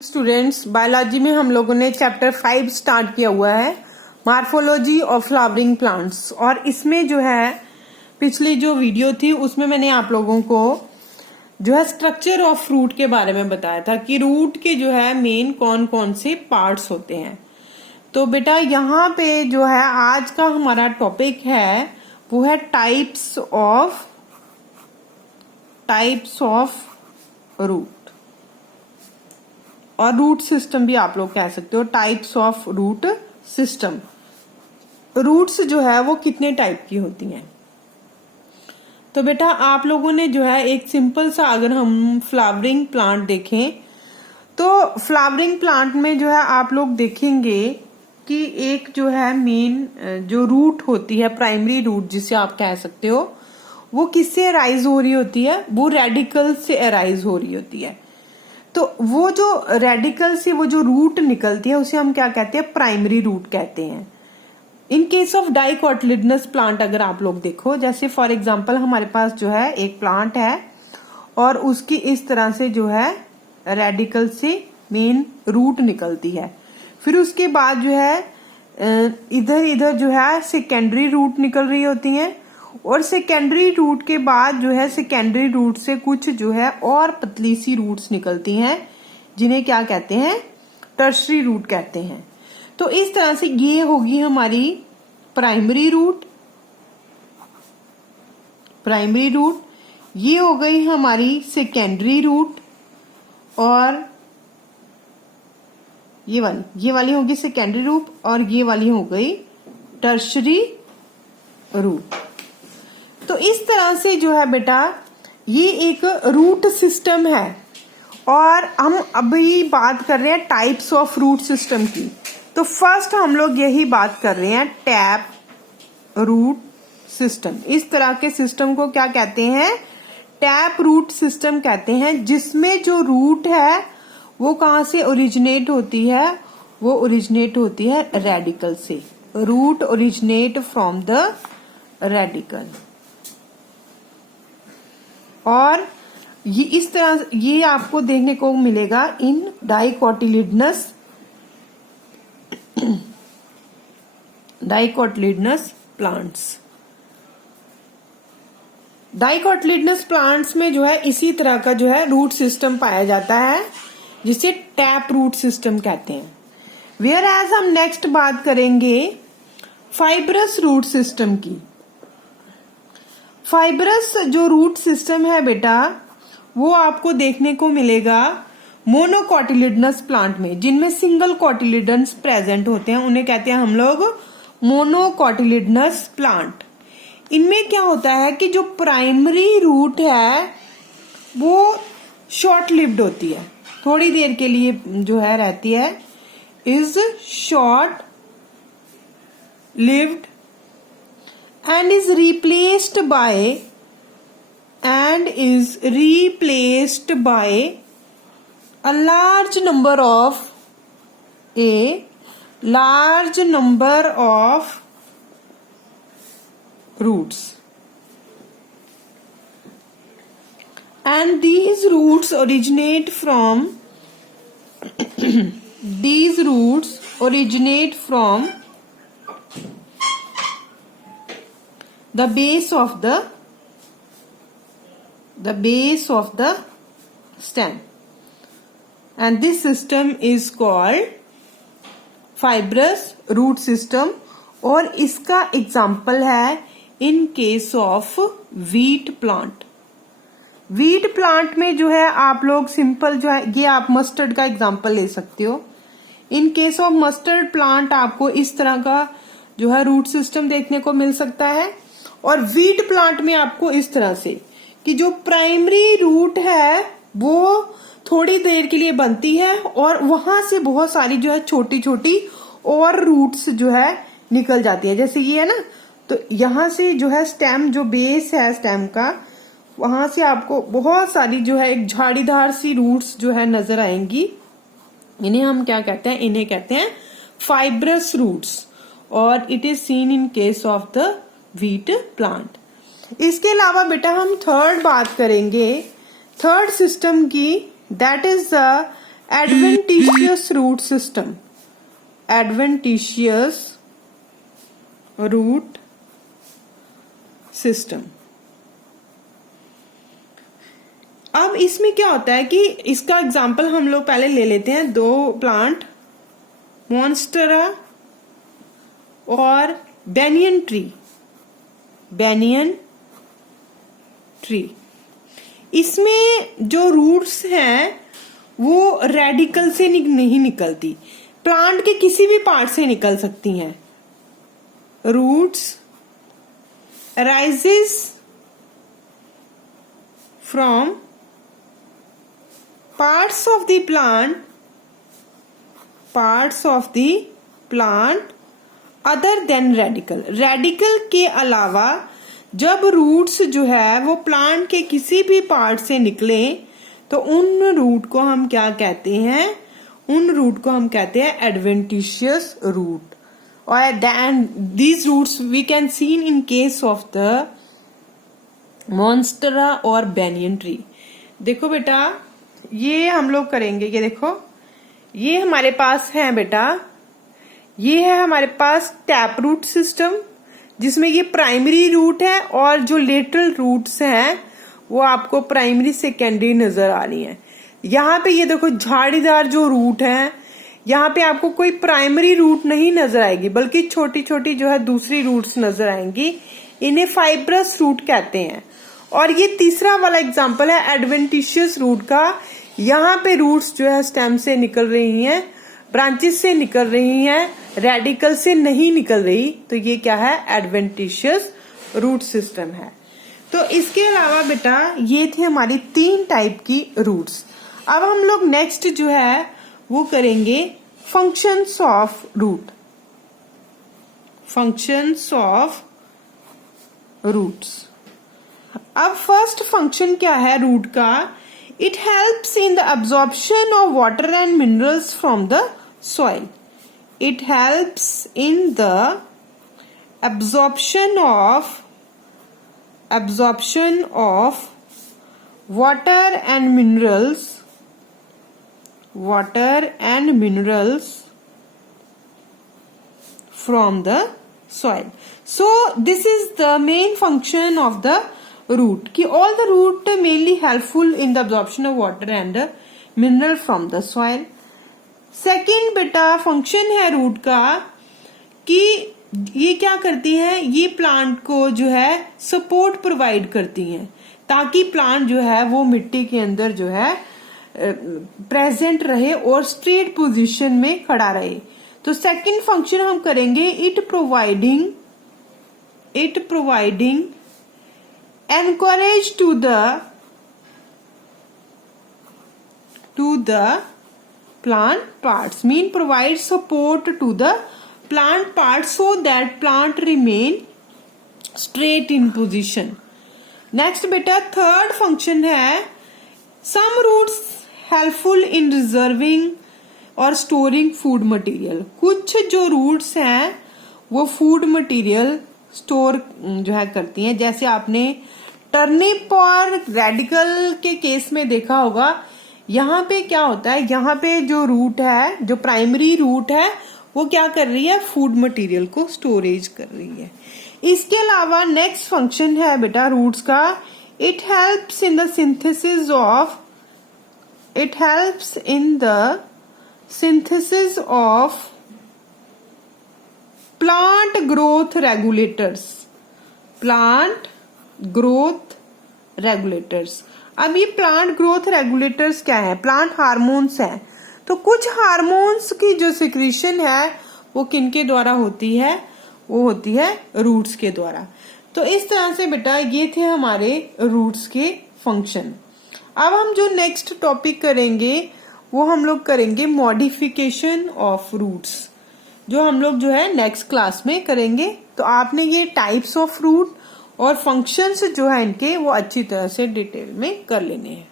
Students, biology में हम लोगों ने चैप्टर 5 स्टार्ट किया हुआ है, मॉर्फोलॉजी ऑफ फ्लावरिंग प्लांट्स। और इसमें जो है पिछली जो वीडियो थी उसमें मैंने आप लोगों को जो है स्ट्रक्चर ऑफ फ्रूट के बारे में बताया था कि रूट के जो है मेन कौन कौन से पार्ट्स होते हैं। तो बेटा यहाँ पे जो है आज का हमारा टॉपिक है वो है टाइप्स ऑफ रूट, और रूट सिस्टम भी आप लोग कह सकते हो। Types of root system, roots जो है वो कितने टाइप की होती हैं। तो बेटा आप लोगों ने जो है एक सिंपल सा, अगर हम फ्लावरिंग प्लांट देखें तो फ्लावरिंग प्लांट में जो है आप लोग देखेंगे कि एक जो है मेन जो रूट होती है, प्राइमरी रूट जिसे आप कह सकते हो, वो किससे अराइज हो रही होती है? वो रेडिकल से अराइज हो रही होती है। तो वो जो रेडिकल से वो जो रूट निकलती है उसे हम क्या कहते हैं? प्राइमरी रूट कहते हैं। इन केस ऑफ डाइकोटिलिडनस प्लांट अगर आप लोग देखो, जैसे फॉर एग्जांपल हमारे पास जो है एक प्लांट है और उसकी इस तरह से जो है रेडिकल से मेन रूट निकलती है, फिर उसके बाद जो है इधर इधर जो है सेकेंडरी रूट निकल रही होती हैं, और सेकेंडरी रूट के बाद जो है सेकेंडरी रूट से कुछ जो है और पतली सी रूट्स निकलती हैं जिन्हें क्या कहते हैं? टर्शरी रूट कहते हैं। तो इस तरह से ये होगी हमारी प्राइमरी रूट, ये हो गई हमारी सेकेंडरी रूट, और ये वाली होगी सेकेंडरी रूट, और ये वाली हो गई टर्शरी रूट। तो इस तरह से जो है बेटा ये एक रूट सिस्टम है। और हम अभी बात कर रहे हैं टाइप्स ऑफ रूट सिस्टम की। तो फर्स्ट हम लोग यही बात कर रहे हैं टैप रूट सिस्टम। इस तरह के सिस्टम को क्या कहते हैं? टैप रूट सिस्टम कहते हैं, जिसमें जो रूट है वो कहाँ से ओरिजिनेट होती है? वो ओरिजिनेट होती है रेडिकल से। Root originate from the radical. और ये इस तरह ये आपको देखने को मिलेगा in dicotyledonous plants. Dicotyledonous plants में जो है इसी तरह का जो है रूट सिस्टम पाया जाता है, जिसे टैप रूट सिस्टम कहते हैं। वेयर एज हम नेक्स्ट बात करेंगे फाइब्रस रूट सिस्टम की। फाइब्रस जो रूट सिस्टम है बेटा वो आपको देखने को मिलेगा मोनोकोटिलिडनस प्लांट में, जिनमें सिंगल कोटिलिडन्स प्रेजेंट होते हैं, उन्हें कहते हैं हम लोग मोनोकोटिलिडनस प्लांट। इनमें क्या होता है कि जो प्राइमरी रूट है वो शॉर्ट लिव्ड होती है, थोड़ी देर के लिए जो है रहती है, is short lived and is replaced by a large number of roots, and these roots originate from the base of the stem, and this system is called fibrous root system। और इसका एग्जाम्पल है इन case of wheat plant. Wheat plant में जो है आप लोग simple जो है, ये आप मस्टर्ड का एग्जाम्पल ले सकते हो। इन केस ऑफ मस्टर्ड प्लांट आपको इस तरह का जो है रूट सिस्टम देखने को मिल सकता है। और वीट प्लांट में आपको इस तरह से कि जो प्राइमरी रूट है वो थोड़ी देर के लिए बनती है, और वहां से बहुत सारी जो है छोटी छोटी और रूट्स जो है निकल जाती है। जैसे ये है ना, तो यहां से जो है स्टेम, जो बेस है स्टेम का, वहां से आपको बहुत सारी जो है एक झाड़ीदार सी रूट्स जो है नजर आएंगी। इन्हें हम क्या कहते हैं? इन्हें कहते हैं फाइब्रस रूट्स, और it is seen in case of the wheat plant. इसके अलावा बेटा हम थर्ड बात करेंगे थर्ड सिस्टम की, that is the adventitious root system, adventitious root system. अब इसमें क्या होता है कि इसका एग्जाम्पल हम लोग पहले ले लेते हैं, दो प्लांट, मॉन्स्टेरा और बैनियन ट्री। बैनियन ट्री, इसमें जो रूट्स हैं वो रेडिकल से नहीं निकलती, प्लांट के किसी भी पार्ट से निकल सकती हैं। Roots arises from parts of the plant other than radical। Radical के अलावा जब रूट्स जो है वो प्लांट के किसी भी पार्ट से निकले तो उन रूट को हम क्या कहते हैं, उन रूट को हम कहते हैं एडवेंटिशियस रूट। और these roots we can seen in case of the monstera और बैनियन ट्री। देखो बेटा, ये हम लोग करेंगे, ये देखो, ये हमारे पास है बेटा, ये है हमारे पास टैप रूट सिस्टम, जिसमें ये प्राइमरी रूट है और जो लेटरल रूट्स हैं वो आपको प्राइमरी सेकेंडरी नजर आ रही हैं। यहाँ पे ये देखो झाड़ीदार जो रूट है, यहाँ पे आपको कोई प्राइमरी रूट नहीं नजर आएगी, बल्कि छोटी छोटी जो है दूसरी रूट्स नजर आएंगी। इन्हें फाइब्रस रूट कहते हैं। और ये तीसरा वाला एग्जाम्पल है एडवेंटिशियस रूट का। यहाँ पे रूट्स जो है स्टेम से निकल रही हैं, ब्रांचेस से निकल रही हैं, रेडिकल से नहीं निकल रही, तो ये क्या है, एडवेंटिशियस रूट सिस्टम है। तो इसके अलावा बेटा ये थे हमारी 3 टाइप की रूट्स। अब हम लोग नेक्स्ट जो है वो करेंगे functions of root, functions of roots. अब फर्स्ट फंक्शन क्या है रूट का, it helps in the absorption of water and minerals from the soil. It helps in the absorption of water and minerals from the soil. So this is the main function of the root, कि all the root mainly helpful in the absorption of water and mineral from the soil. Second बेटा function है root का कि ये क्या करती हैं, ये प्लांट को जो है सपोर्ट प्रोवाइड करती हैं, ताकि प्लांट जो है वो मिट्टी के अंदर जो है प्रेजेंट रहे और स्ट्रेट पोजीशन में खड़ा रहे। तो सेकंड फंक्शन हम करेंगे it providing anchorage to the plant parts, mean provide support to the plant parts so that plant remain straight in position. Next बेटा थर्ड फंक्शन है some roots helpful in reserving और storing food material। कुछ जो roots हैं वो food material store जो है करती हैं, जैसे आपने टर्निप और रेडिकल के केस में देखा होगा। यहाँ पे क्या होता है, यहाँ पे जो रूट है, जो प्राइमरी रूट है, वो क्या कर रही है, फूड मटेरियल को स्टोरेज कर रही है। इसके अलावा नेक्स्ट फंक्शन है बेटा रूट्स का, it helps in the synthesis of plant growth regulators. अब ये प्लांट ग्रोथ रेगुलेटर्स क्या है, प्लांट हार्मोन्स हैं। तो कुछ हार्मोन्स की जो सिक्रीशन है वो किनके द्वारा होती है, वो होती है रूट्स के द्वारा। तो इस तरह से बेटा ये थे हमारे रूट्स के फंक्शन। अब हम जो नेक्स्ट टॉपिक करेंगे वो हम लोग करेंगे मॉडिफिकेशन ऑफ रूट्स, जो हम लोग जो है नेक्स्ट क्लास में करेंगे। तो आपने ये टाइप्स ऑफ रूट और फंक्शंस जो है इनके वो अच्छी तरह से डिटेल में कर लेने हैं।